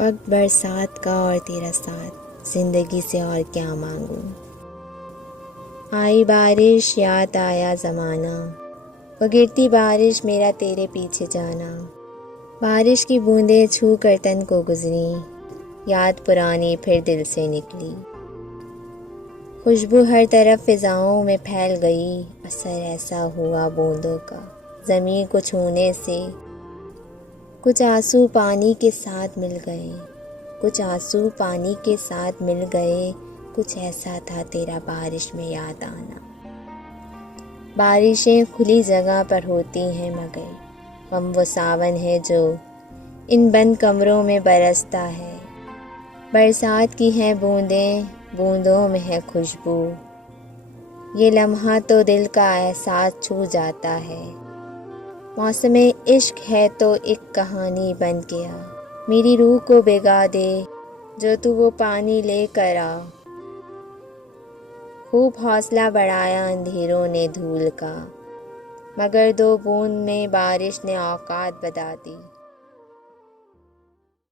वक्त बरसात का और तेरा साथ, जिंदगी से और क्या मांगूं। आई बारिश याद आया ज़माना, वो गिरती बारिश मेरा तेरे पीछे जाना। बारिश की बूंदें छू कर तन को गुजरी, याद पुरानी फिर दिल से निकली। खुशबू हर तरफ फिजाओं में फैल गई, असर ऐसा हुआ बूंदों का ज़मीन को छूने से। कुछ आंसू पानी के साथ मिल गए, कुछ आंसू पानी के साथ मिल गए। कुछ ऐसा था तेरा बारिश में याद आना। बारिशें खुली जगह पर होती हैं मगर हम वो सावन है जो इन बंद कमरों में बरसता है। बरसात की हैं बूंदें, बूंदों में है खुशबू। ये लम्हा तो दिल का एहसास छू जाता है। मौसम इश्क है तो एक कहानी बन गया, मेरी रूह को भिगा दे जो तू वो पानी लेकर आ। खूब हौसला बढ़ाया अंधेरों ने धूल का, मगर 2 बूंद में बारिश ने औकात बता दी।